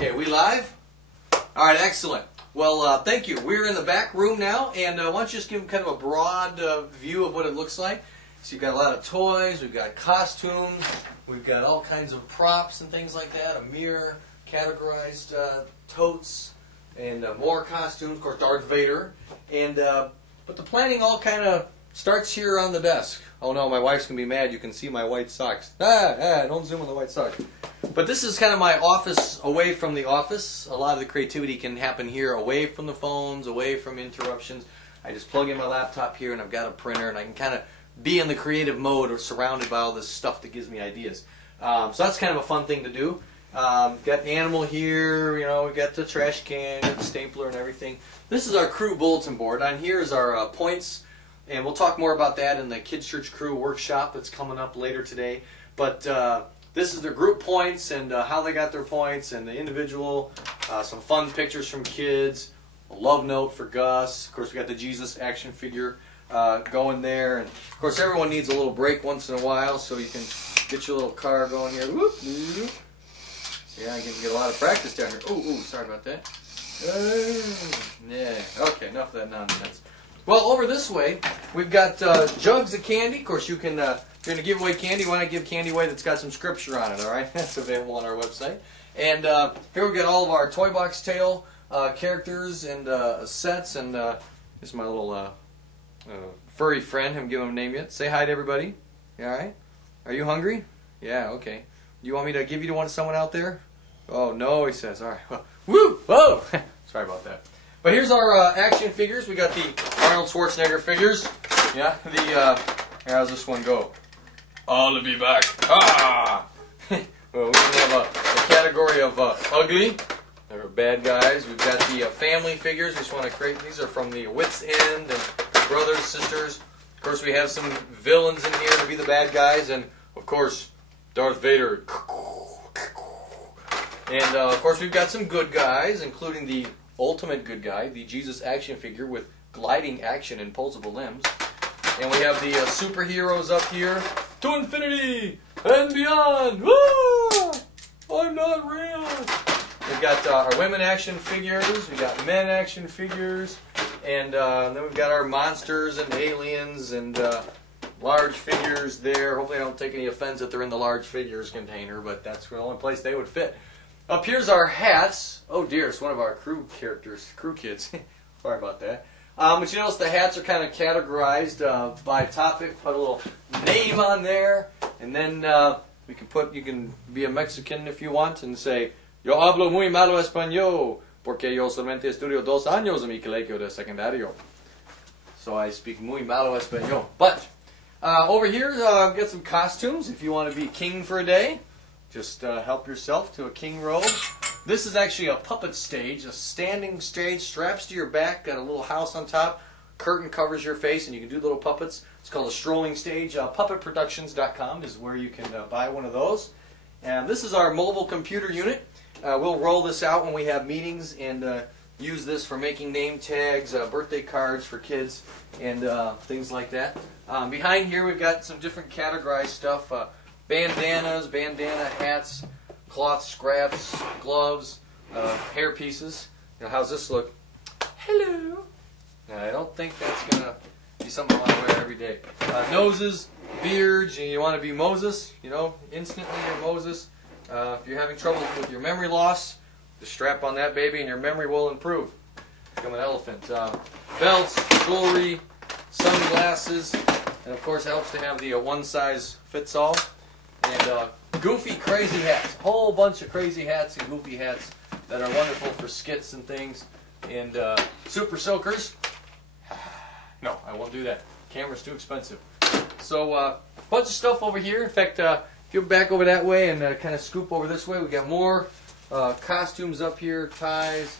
Okay, we live? All right, excellent. Well, thank you. We're in the back room now, and why don't you just give them kind of a broad view of what it looks like. So you've got a lot of toys, we've got costumes, we've got all kinds of props and things like that, a mirror, categorized totes, and more costumes, of course, Darth Vader. And but the planning all kind of starts here on the desk. Oh no, my wife's going to be mad. You can see my white socks. Don't zoom on the white socks. But this is kind of my office away from the office. A lot of the creativity can happen here away from the phones, away from interruptions. I just plug in my laptop here and I've got a printer and I can kind of be in the creative mode or surrounded by all this stuff that gives me ideas. So that's kind of a fun thing to do. Got the animal here, you know, we got the trash can, got the stapler and everything. This is our crew bulletin board. On here is our points, and we'll talk more about that in the Kids Church Crew workshop that's coming up later today. But this is their group points and how they got their points and the individual, some fun pictures from kids, a love note for Gus. Of course, we got the Jesus action figure going there. And of course, everyone needs a little break once in a while, so you can get your little car going here. Whoop, whoop. Yeah, I can get a lot of practice down here. Ooh, sorry about that. Yeah, okay, enough of that nonsense. Well, over this way, we've got jugs of candy. Of course, you can, if you're going to give away candy, why not give candy away that's got some scripture on it, all right? That's available on our website. And here we've got all of our Toy Box Tale characters and sets. And this is my little furry friend. I haven't given him a name yet. Say hi to everybody. You all right? Are you hungry? Yeah, okay. Do you want me to give you to someone out there? Oh, no, he says. All right. Well, woo! Whoa! Sorry about that. But here's our action figures. We got the Arnold Schwarzenegger figures. Yeah, how's this one go? I'll be back. Ah! Well, we have a category of ugly. They're bad guys. We've got the family figures. We just want to create. These are from the Wits End and brothers, sisters. Of course, we have some villains in here to be the bad guys, and of course, Darth Vader. And of course, we've got some good guys, including the ultimate good guy, the Jesus action figure with gliding action and posable limbs. And we have the superheroes up here. To infinity and beyond. Woo! I'm not real. We've got our women action figures. We've got men action figures. And then we've got our monsters and aliens and large figures there. Hopefully I don't take any offense that they're in the large figures container, but that's the only place they would fit. Up here's our hats. Oh dear, it's one of our crew characters, crew kids. Sorry about that. But you notice the hats are kind of categorized by topic. Put a little name on there, and then you can be a Mexican if you want and say, Yo hablo muy malo español, porque yo solamente estudio 2 años en mi colegio de secundario. So I speak muy malo español. But over here, I've got some costumes if you want to be king for a day. Just help yourself to a king robe. This is actually a puppet stage, a standing stage, straps to your back, got a little house on top, curtain covers your face, and you can do little puppets. It's called a strolling stage. Puppetproductions.com is where you can buy one of those. And this is our mobile computer unit. We'll roll this out when we have meetings and use this for making name tags, birthday cards for kids, and things like that. Behind here we've got some different categorized stuff. Bandanas, bandana hats, cloth scraps, gloves, hair pieces. You know, how's this look? Hello. I don't think that's going to be something I want to wear every day. Noses, beards, you want to be Moses, you know, instantly you're Moses. If you're having trouble with your memory loss, just strap on that baby and your memory will improve. Become an elephant. Belts, jewelry, sunglasses, and of course it helps to have the one size fits all. And goofy, crazy hats. A whole bunch of crazy hats and goofy hats that are wonderful for skits and things. And super soakers. No, I won't do that. Camera's too expensive. So a bunch of stuff over here. In fact, if you go back over that way and kind of scoop over this way, we got more costumes up here, ties,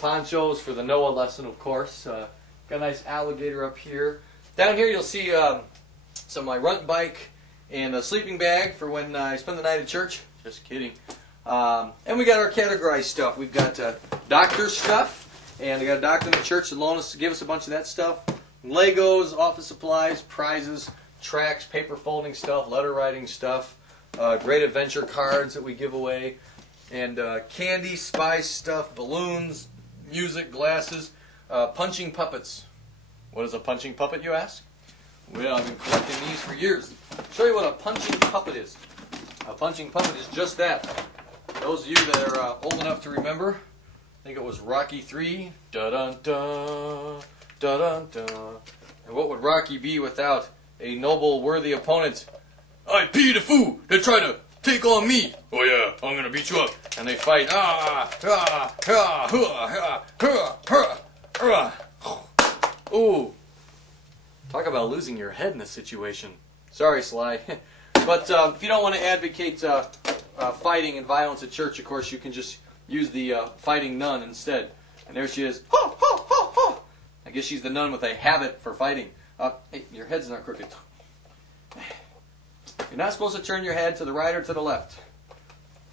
ponchos for the Noah lesson, of course. Got a nice alligator up here. Down here you'll see some of my runt bike and a sleeping bag for when I spend the night at church. Just kidding. And we got our categorized stuff. We've got doctor stuff, and we got a doctor in the church that give us a bunch of that stuff. Legos, office supplies, prizes, tracks, paper folding stuff, letter writing stuff, great adventure cards that we give away. and candy, spice stuff, balloons, music, glasses, punching puppets. What is a punching puppet, you ask? Well, I've been collecting these for years. I'll show you what a punching puppet is. A punching puppet is just that. Those of you that are old enough to remember, I think it was Rocky 3. Da-dun-dun, da-dun-dun. And what would Rocky be without a noble, worthy opponent? I pee the foo! They're trying to take on me! Oh yeah, I'm gonna beat you up. And they fight. Ooh. Talk about losing your head in this situation. Sorry, Sly. But if you don't want to advocate fighting and violence at church, of course, you can just use the fighting nun instead. And there she is. Ho, ho, ho, ho. I guess she's the nun with a habit for fighting. Hey, your head's not crooked. You're not supposed to turn your head to the right or to the left.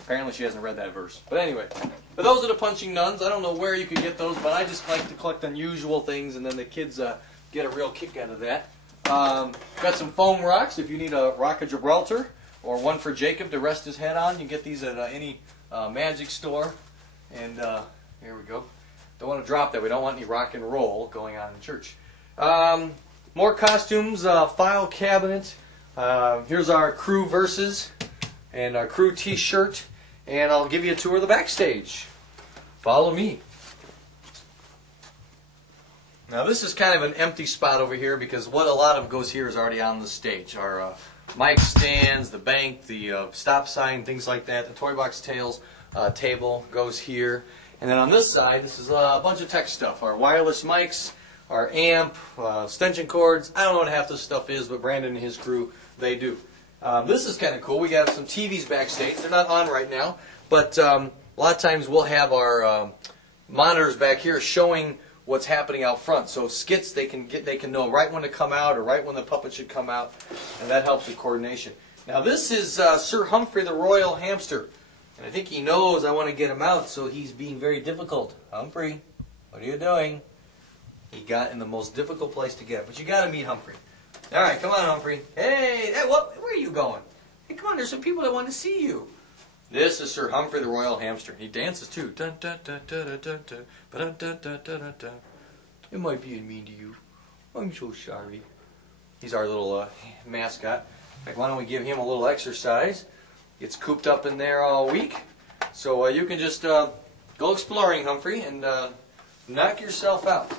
Apparently she hasn't read that verse. But anyway, but those are the punching nuns. I don't know where you could get those, but I just like to collect unusual things, and then the kids get a real kick out of that. Got some foam rocks if you need a rock of Gibraltar, or one for Jacob to rest his head on. You can get these at any magic store. And here we go. Don't want to drop that. We don't want any rock and roll going on in church. More costumes, file cabinet. Here's our crew verses and our crew t-shirt. And I'll give you a tour of the backstage. Follow me. Now this is kind of an empty spot over here because what a lot of goes here is already on the stage. Our mic stands, the bank, the stop sign, things like that. The toy box tails table goes here. And then on this side, this is a bunch of tech stuff. Our wireless mics, our amp, extension cords. I don't know what half this stuff is, but Brandon and his crew, they do. This is kind of cool. We got some TVs backstage. They're not on right now, but a lot of times we'll have our monitors back here showing what's happening out front. So skits, they can know right when to come out or right when the puppet should come out, and that helps with coordination. Now this is Sir Humphrey the Royal Hamster, and I think he knows I want to get him out, so he's being very difficult. Humphrey, what are you doing? He got in the most difficult place to get, but you got to meet Humphrey. All right, come on, Humphrey. Hey, where are you going? Hey, come on, there's some people that want to see you. This is Sir Humphrey the Royal Hamster. He dances too. Dun, dun, dun, dun, dun, dun, dun, dun, dun, dun, dun, dun. Am I being mean to you? I'm so sorry. He's our little mascot. In fact, why don't we give him a little exercise? Gets cooped up in there all week. So you can just go exploring, Humphrey, and knock yourself out.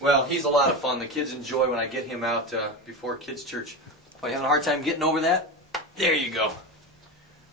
Well, he's a lot of fun. The kids enjoy when I get him out before kids' church. Oh, you having a hard time getting over that? There you go.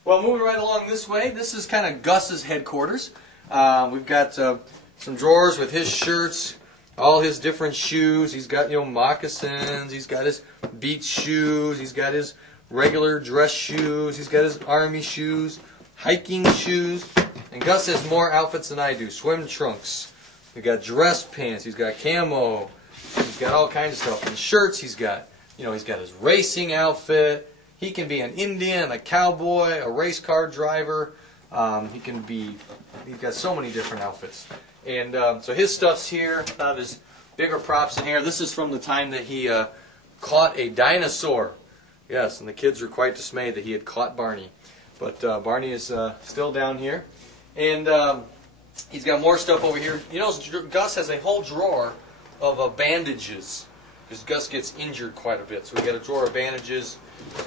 Well, moving right along this way, this is kind of Gus's headquarters. We've got some drawers with his shirts, all his different shoes. He's got, moccasins. He's got his beach shoes. He's got his regular dress shoes. He's got his army shoes, hiking shoes. And Gus has more outfits than I do. Swim trunks. We've got dress pants. He's got camo. He's got all kinds of stuff. And shirts he's got. He's got his racing outfit. He can be an Indian, a cowboy, a race car driver. He's got so many different outfits. And so his stuff's here. Not his bigger props in here. This is from the time that he caught a dinosaur. Yes, and the kids were quite dismayed that he had caught Barney. But Barney is still down here. And he's got more stuff over here. Gus has a whole drawer of bandages. Because Gus gets injured quite a bit. So we've got a drawer of bandages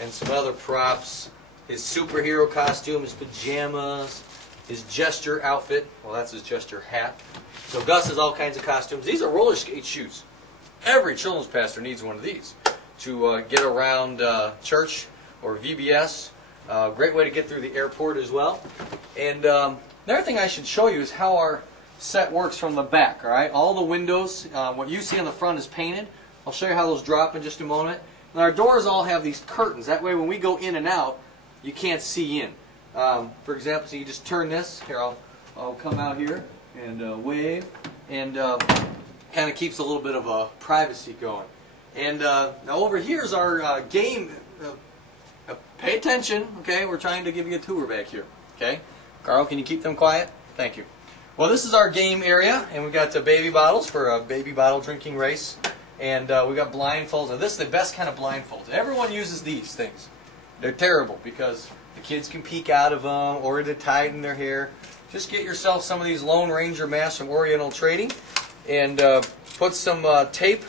and some other props. His superhero costume, his pajamas, his jester outfit. Well, that's his jester hat. So Gus has all kinds of costumes. These are roller skate shoes. Every children's pastor needs one of these to get around church or VBS. Great way to get through the airport as well. And another thing I should show you is how our set works from the back. All right, all the windows, what you see on the front is painted. I'll show you how those drop in just a moment. And our doors all have these curtains. That way when we go in and out, you can't see in. For example, so you just turn this. Here, I'll come out here and wave. And kind of keeps a little bit of privacy going. And now over here is our game. Pay attention, okay? We're trying to give you a tour back here. Okay? Karl, can you keep them quiet? Thank you. Well, this is our game area. And we've got baby bottles for a baby bottle drinking race. And we got blindfolds. Now, this is the best kind of blindfolds. Everyone uses these things. They're terrible because the kids can peek out of them or to tie it in their hair. Just get yourself some of these Lone Ranger masks from Oriental Trading and put some tape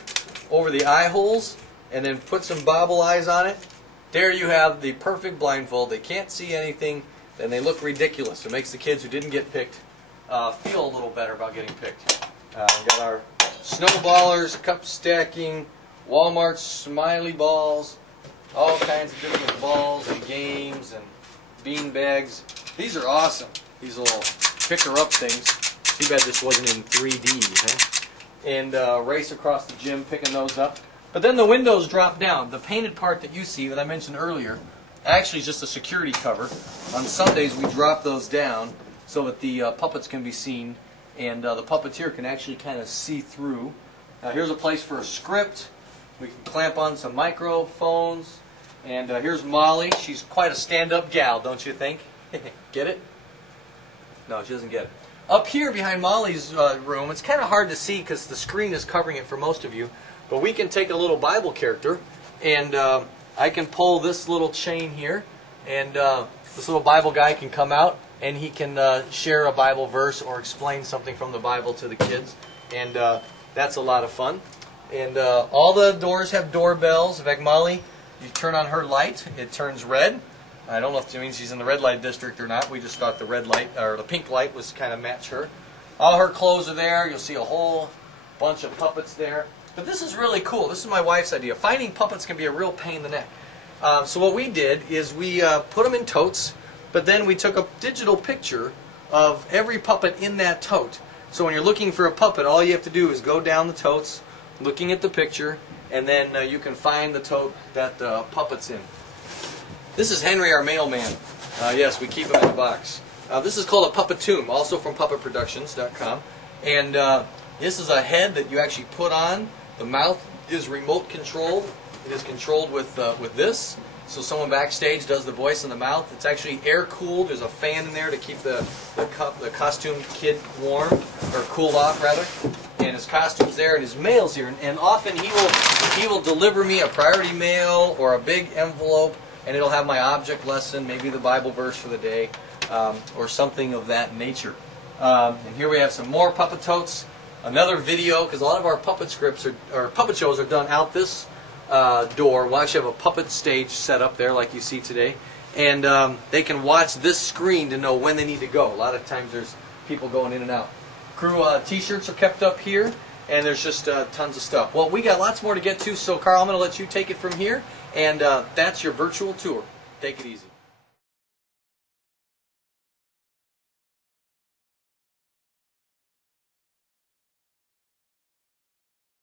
over the eye holes and then put some bobble eyes on it. There you have the perfect blindfold. They can't see anything and they look ridiculous. It makes the kids who didn't get picked feel a little better about getting picked. We got our snowballers, cup stacking, Walmart smiley balls, all kinds of different balls and games and bean bags. These are awesome. These little picker-up things. Too bad this wasn't in 3D, huh? And race across the gym picking those up. But then the windows drop down. The painted part that you see that I mentioned earlier actually is just a security cover. On Sundays we drop those down so that the puppets can be seen and the puppeteer can actually kind of see through. Here's a place for a script. We can clamp on some microphones. And here's Molly. She's quite a stand-up gal, don't you think? Get it? No, she doesn't get it. Up here behind Molly's room, it's kind of hard to see because the screen is covering it for most of you. But we can take a little Bible character, and I can pull this little chain here, and this little Bible guy can come out, and he can share a Bible verse or explain something from the Bible to the kids. And that's a lot of fun. And all the doors have doorbells. In fact, Molly, you turn on her light, it turns red. I don't know if it means she's in the red light district or not. We just thought the red light, or the pink light was kind of match her. All her clothes are there. You'll see a whole bunch of puppets there. But this is really cool. This is my wife's idea. Finding puppets can be a real pain in the neck. So what we did is we put them in totes, but then we took a digital picture of every puppet in that tote. So when you're looking for a puppet, all you have to do is go down the totes, looking at the picture, and then you can find the tote that the puppet's in. This is Henry, our mailman. Yes, we keep him in a box. This is called a Puppet Tomb, also from puppetproductions.com. And this is a head that you actually put on. The mouth is remote controlled. It is controlled with this. So someone backstage does the voice and the mouth. It's actually air cooled. There's a fan in there to keep the costumed kid warm, or cooled off rather. And his costume's there and his mail's here. And often he will deliver me a priority mail or a big envelope, and it'll have my object lesson, maybe the Bible verse for the day, or something of that nature. And here we have some more puppet totes. Another video, because a lot of our puppet scripts or puppet shows are done out this door. We'll actually have a puppet stage set up there like you see today. And they can watch this screen to know when they need to go. A lot of times there's people going in and out. Crew t-shirts are kept up here, and there's just tons of stuff. Well, we got lots more to get to, so Carl, I'm going to let you take it from here. And that's your virtual tour. Take it easy.